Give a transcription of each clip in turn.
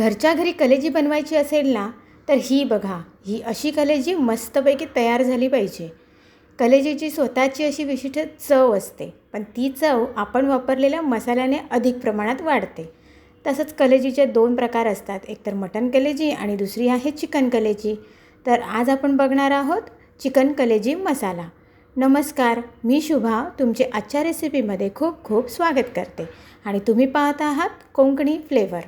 घरच्या घरी कलेजी बनवायची असेल ना, तर ही बघा, ही अशी कलेजी मस्तपैकी तयार झाली पाहिजे. कलेजीची स्वतःची अशी विशिष्ट चव असते, पण ती चव आपण वापरलेल्या मसाल्याने अधिक प्रमाणात वाढते. तसंच कलेजीचे 2 प्रकार असतात, एक तर मटण कलेजी आणि दुसरी आहे चिकन कलेजी. तर आज आपण बघणार आहोत चिकन कलेजी मसाला. नमस्कार, मी शुभा तुमचे आजच्या रेसिपीमध्ये खूप खूप स्वागत करते आणि तुम्ही पाहत आहात कोकणी फ्लेवर.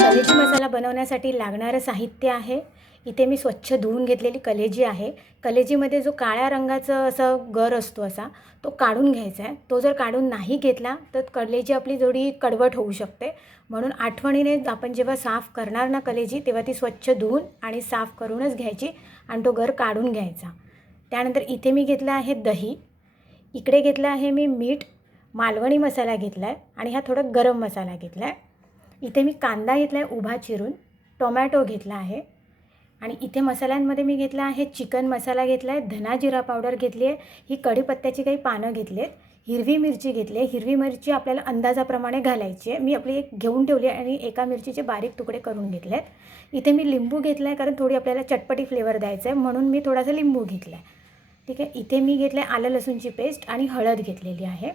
कलेजी मसाला बनवण्यासाठी लागणारं साहित्य आहे. इथे मी स्वच्छ धुवून घेतलेली कलेजी आहे. कलेजीमध्ये जो काळ्या रंगाचा असा गर असतो असा तो काढून घ्यायचा आहे. तो जर काढून नाही घेतला तर कलेजी आपली थोडी कडवट होऊ शकते. म्हणून आठवणीने आपण जेव्हा साफ करणार ना कलेजी, तेव्हा ती स्वच्छ धुवून आणि साफ करूनच घ्यायची आणि तो गर काढून घ्यायचा. त्यानंतर इथे मी घेतलं आहे दही, इकडे घेतलं आहे मी मीठ, मालवणी मसाला घेतला आहे आणि हा थोडा गरम मसाला घेतला आहे. इथे मी कांदा घेतला आहे उभा चिरून, टोमॅटो घेतला आहे आणि इथे मसाल्यांमध्ये मी घेतला आहे चिकन मसाला घेतला आहे, धना जिरा पावडर घेतली आहे, ही कढीपत्त्याची काही पानं घेतली आहेत, हिरवी मिरची घेतली आहे. हिरवी मिरची आपल्याला अंदाजाप्रमाणे घालायची आहे. मी आपली एक घेऊन ठेवली आहे आणि एका मिरचीचे बारीक तुकडे करून घेतले आहेत. इथे मी लिंबू घेतला आहे कारण थोडी आपल्याला चटपटी फ्लेवर द्यायचं आहे म्हणून मी थोडासा लिंबू घेतला आहे. ठीक आहे. इथे मी घेतलं आहे आलं लसूणची पेस्ट आणि हळद घेतलेली आहे.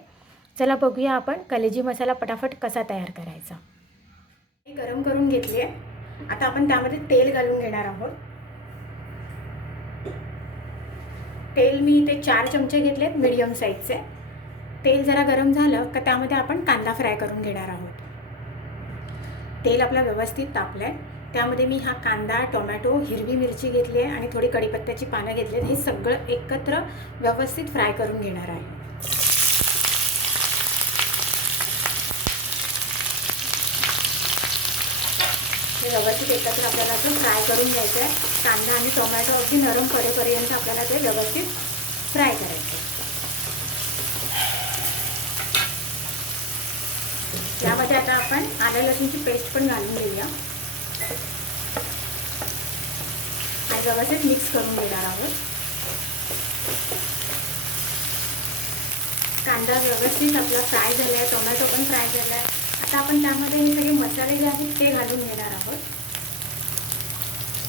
चला बघूया आपण कलेजी मसाला पटापट कसा तयार करायचा. गरम करून घेतली आहे. आता आपण त्यामध्ये तेल घालून घेणार आहोत. तेल मी इथे 4 चमचे घेतलेत मीडियम साईजचे. तेल जरा गरम झालं का त्यामध्ये आपण कांदा फ्राय करून घेणार आहोत. तेल आपला व्यवस्थित तापलं आहे. त्यामध्ये मी हा कांदा, टोमॅटो, हिरवी मिरची घेतली आहे आणि थोडी कढीपत्त्याची पानं घेतली आहेत. हे सगळं एकत्र व्यवस्थित फ्राय करून घेणार आहे. हे व्यवस्थित एकत्र आपल्याला असं फ्राय करून घ्यायचं आहे. कांदा आणि टोमॅटो अगदी नरम पडेपर्यंत आपल्याला ते व्यवस्थित फ्राय करायचं आहे. यामध्ये आता आपण आलं लसूणची पेस्ट पण घालून घेऊया आणि व्यवस्थित मिक्स करून घेणार आहोत. कांदा व्यवस्थित आपला फ्राय झाला आहे, टोमॅटो पण फ्राय झाला आहे. आता आपण त्यामध्ये हे सगळे मसाले जे आहेत ते घालून घेणार आहोत.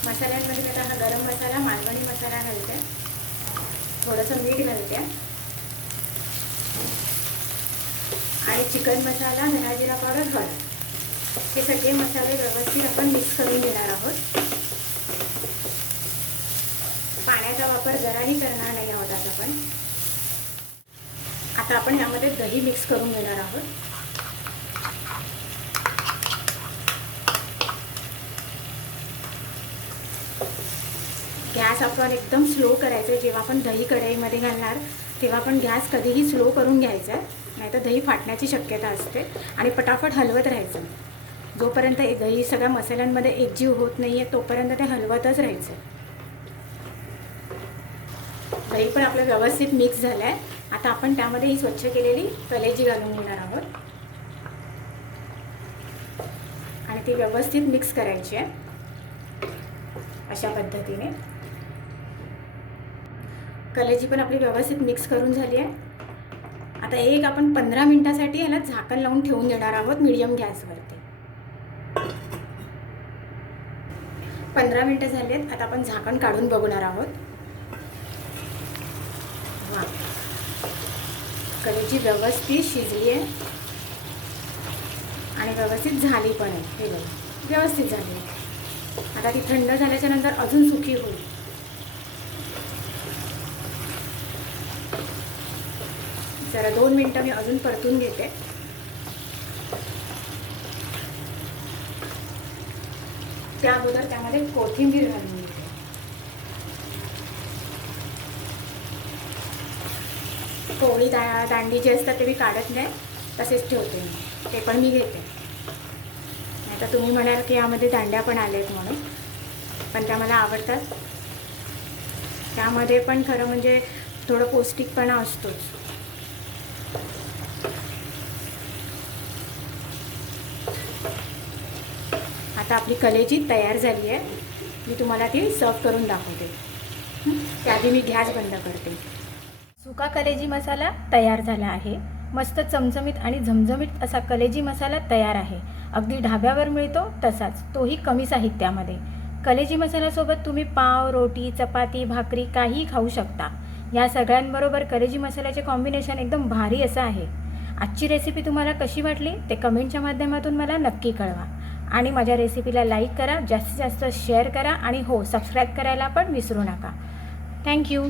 मसाल्यांमध्ये आता हा गरम मसाला, मालवणी मसाला घालते, थोडंसं मीठ घालते आणि चिकन मसाला, धना जिरा पावडर, हळद, हे सगळे मसाले व्यवस्थित आपण मिक्स करून घेणार आहोत. पाण्याचा वापर जराही करणार नाही आहोत आज आपण. आता आपण यामध्ये दही मिक्स करून घेणार आहोत. गॅस आपण एकदम स्लो करायचं आहे. जेव्हा आपण दही कढईमध्ये घालणार तेव्हा आपण गॅस कधीही स्लो करून घ्यायचा आहे, नाहीतर दही फाटण्याची शक्यता असते. आणि पटापट हलवत राहायचं. जोपर्यंत दही सगळ्या मसाल्यांमध्ये एकजीव होत नाही आहे तोपर्यंत ते हलवतच राहायचं. दही पण आपलं व्यवस्थित मिक्स झालं आहे. आता आपण त्यामध्ये ही स्वच्छ केलेली कलेजी घालून घेणार आहोत आणि ती व्यवस्थित मिक्स करायची आहे अशा पद्धतीने. कलेजी पण आपली व्यवस्थित मिक्स करून झाली आहे. आता एक आपण 15 मिनिटासाठी याला झाकण लावून ठेवून देणार आहोत मीडियम गॅसवरती. 15 मिनिटं झालेत. आता आपण झाकण काढून बघणार आहोत. वा, कलेजी व्यवस्थित शिजली आहे आणि व्यवस्थित झाली पण आहे. हे बघा, व्यवस्थित झाली आहे. आता ती थंड झाल्याच्या नंतर अजून सुकी होईल. जरा 2 मिनिटं मी अजून परतून घेते. त्या अगोदर त्यामध्ये कोथिंबीर घालून घेते. कोवळी दांडी जे असतात ते मी काढत नाही, तसेच ठेवते मी. ते पण मी घेते. नाही तर तुम्ही म्हणाल की यामध्ये दांड्या पण आलेत म्हणून, पण त्या मला आवडतात. त्यामध्ये पण खरं म्हणजे थोडं पौष्टिकपणा असतोच. आता आपली कलेजी तयार झाली आहे. मी तुम्हाला ती सर्व करून दाखवते. त्याआधी मी गॅस बंद करते. सुका कलेजी मसाला तयार झाला आहे. मस्त चमचमीत आणि झमझमीत असा कलेजी मसाला तयार आहे. अगदी ढाब्यावर मिळतो तसाच, तोही कमी साहित्यामध्ये. कलेजी मसाल्यासोबत तुम्ही पाव, रोटी, चपाती, भाकरी काहीही खाऊ शकता. या सगळ्यांबरोबर कलेजी मसाल्याचे कॉम्बिनेशन एकदम भारी असं आहे. आजची रेसिपी तुम्हाला कशी वाटली ते कमेंटच्या माध्यमातून मला नक्की कळवा. आणि माझ्या रेसिपीला लाईक करा, जास्तीत जास्त शेअर करा आणि हो, सबस्क्राईब करायला पण विसरू नका. थँक्यू.